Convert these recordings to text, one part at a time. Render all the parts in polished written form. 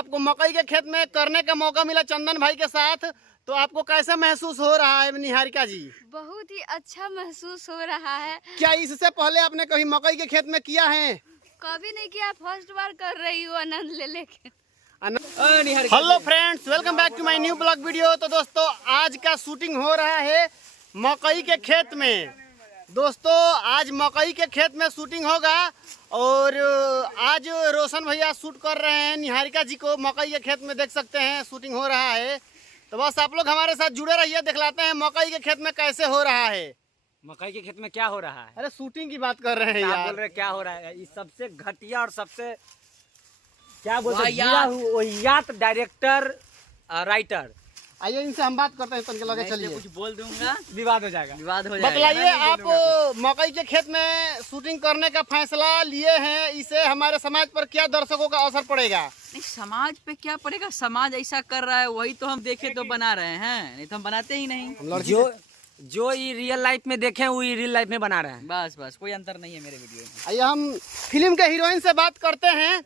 आपको मकई के खेत में करने का मौका मिला चंदन भाई के साथ, तो आपको कैसा महसूस हो रहा है निहारिका जी? बहुत ही अच्छा महसूस हो रहा है। क्या इससे पहले आपने कभी मकई के खेत में किया है? कभी नहीं किया, फर्स्ट बार कर रही हूँ आनंद ले लेके। Hello friends, welcome back to my new blog video. तो दोस्तों आज का शूटिंग हो रहा है मकई के खेत में। दोस्तों आज मकई के खेत में शूटिंग होगा और आज रोशन भैया शूट कर रहे हैं निहारिका जी को। मकई के खेत में देख सकते हैं शूटिंग हो रहा है, तो बस आप लोग हमारे साथ जुड़े रहिए, दिखलाते हैं मकई के खेत में कैसे हो रहा है। मकई के खेत में क्या हो रहा है? अरे शूटिंग की बात कर रहे हैं क्या यार। बोल रहे क्या हो रहा है? इस सबसे घटिया और सबसे क्या बोलते हैं डायरेक्टर राइटर। आइए इनसे हम बात करते हैं, तनके लगे चलिए। कुछ बोल दूंगा विवाद हो जाएगा। बतलाइए आप मकई के खेत में शूटिंग करने का फैसला लिए हैं, इससे हमारे समाज पर क्या दर्शकों का असर पड़ेगा? नहीं, समाज पे क्या पड़ेगा? समाज ऐसा कर रहा है वही तो हम देखे तो बना रहे हैं, नहीं तो हम बनाते ही नहीं। जो ये रियल लाइफ में देखे वो रियल लाइफ में बना रहे हैं। बस बस कोई अंतर नहीं है मेरे वीडियो में। आइए हम फिल्म के हीरोइन से बात करते हैं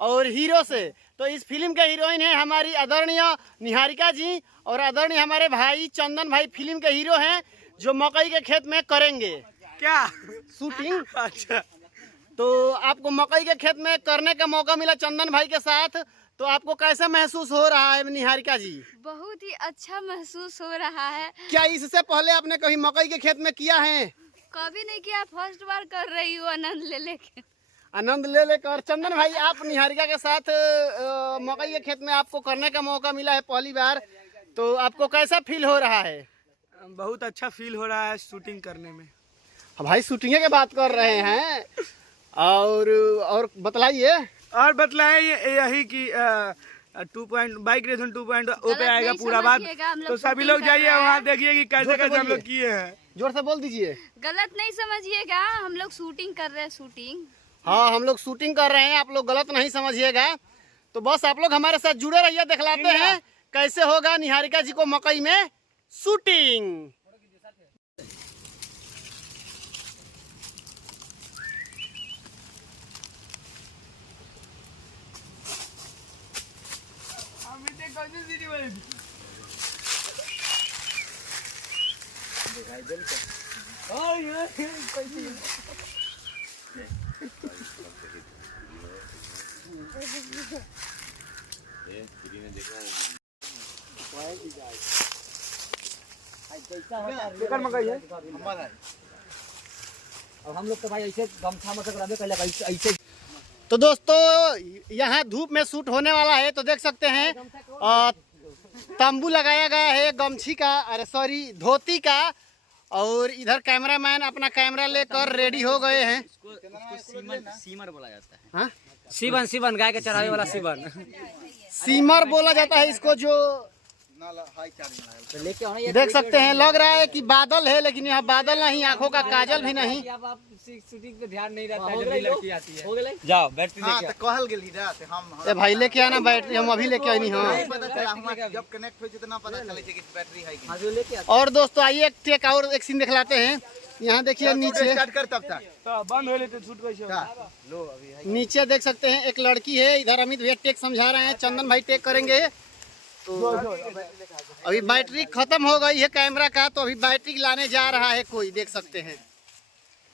और हीरो से। तो इस फिल्म के हीरोइन है हमारी आदरणीय निहारिका जी और आदरणीय हमारे भाई चंदन भाई फिल्म के हीरो हैं, जो मकई के खेत में करेंगे क्या शूटिंग। अच्छा, तो आपको मकई के खेत में करने का मौका मिला चंदन भाई के साथ, तो आपको कैसा महसूस हो रहा है निहारिका जी? बहुत ही अच्छा महसूस हो रहा है। क्या इससे पहले आपने कभी मकई के खेत में किया है? कभी नहीं किया, फर्स्ट बार कर रही हूँ आनंद ले लेके। आनंद ले लेकर। चंदन भाई आप निहारिका के साथ मकई के खेत में आपको करने का मौका मिला है पहली बार, तो आपको कैसा फील हो रहा है? बहुत अच्छा फील हो रहा है शूटिंग करने में। भाई शूटिंग की बात कर रहे हैं और बतलाइए। और बतलाएं यही कि 2 बाइक रेसन 2.0 पे आएगा पूरा बात, तो सभी लोग जाइए वहाँ देखिए कि कैसे कैसे हम लोग किए हैं। जोर से बोल दीजिए। गलत नहीं समझिएगा, हम लोग शूटिंग कर रहे हैं। शूटिंग हाँ हम लोग शूटिंग कर रहे हैं, आप लोग गलत नहीं समझिएगा। तो बस आप लोग हमारे साथ जुड़े रहिए, दिखलाते हैं कैसे होगा निहारिका जी को मकई में शूटिंग। अब हम लोग तो भाई ऐसे गमछा ऐसे। तो दोस्तों यहाँ धूप में शूट होने वाला है, तो देख सकते हैं तंबू लगाया गया है गमछी का, अरे सॉरी धोती का, और इधर कैमरामैन अपना कैमरा लेकर रेडी हो गए हैं। सीमर बोला जाता है। हाँ? सीवन गाय के चढ़ावे वाला सीवन। सीमर बोला जाता है इसको। जो देख सकते हैं लग रहा है कि बादल है, लेकिन यहाँ बादल नहीं, आंखों का काजल भी नहीं। अब आप शूटिंग पे ध्यान नहीं रहता है जब भी लड़की आती है। जाओ बैटरी लेके कहल गेली रात हम ए भाई लेके आना बैटरी, हम अभी लेके आनी। हाँ जब कनेक्ट हो जितना पता चले कि बैटरी है कि। और दोस्तों आइए एक टेक और एक सीन दिखलाते हैं। यहाँ देखिए नीचे स्टार्ट कर तब तक तो बंद हो लेते शूट कैसे लो। अभी नीचे देख सकते हैं एक लड़की है, इधर अमित भैया टेक समझा रहे हैं, चंदन भाई टेक करेंगे। तो अभी बैटरी खत्म हो गई है कैमरा का, तो अभी बैटरी लाने जा रहा है कोई, देख सकते हैं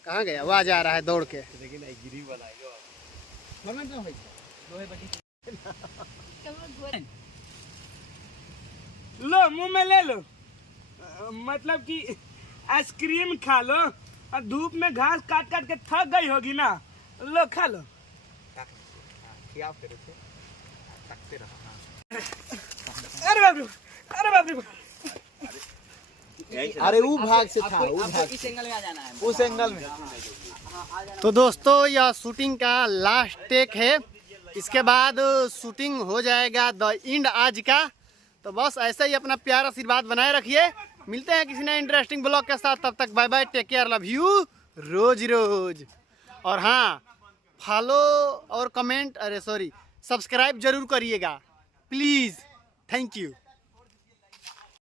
कहाँ गया, वहाँ जा रहा है दौड़ के। लो मुंह में ले लो, मतलब कि आइसक्रीम खा लो और धूप में घास काट काट के थक गई होगी ना, लो खा लो। अरे बाप रे, अरे बाप रे, अरे वो भाग से था, वो भाग इस एंगल में आ जाना है, उस एंगल में। तो दोस्तों यह शूटिंग का लास्ट टेक है, इसके बाद शूटिंग हो जाएगा द एंड आज का। तो बस ऐसे ही अपना प्यार आशीर्वाद बनाए रखिए, मिलते हैं किसी नए इंटरेस्टिंग ब्लॉग के साथ। तब तक bye bye, take care, love you रोज रोज। और हाँ फॉलो और कमेंट, अरे सॉरी सब्सक्राइब जरूर करिएगा प्लीज़। Thank you.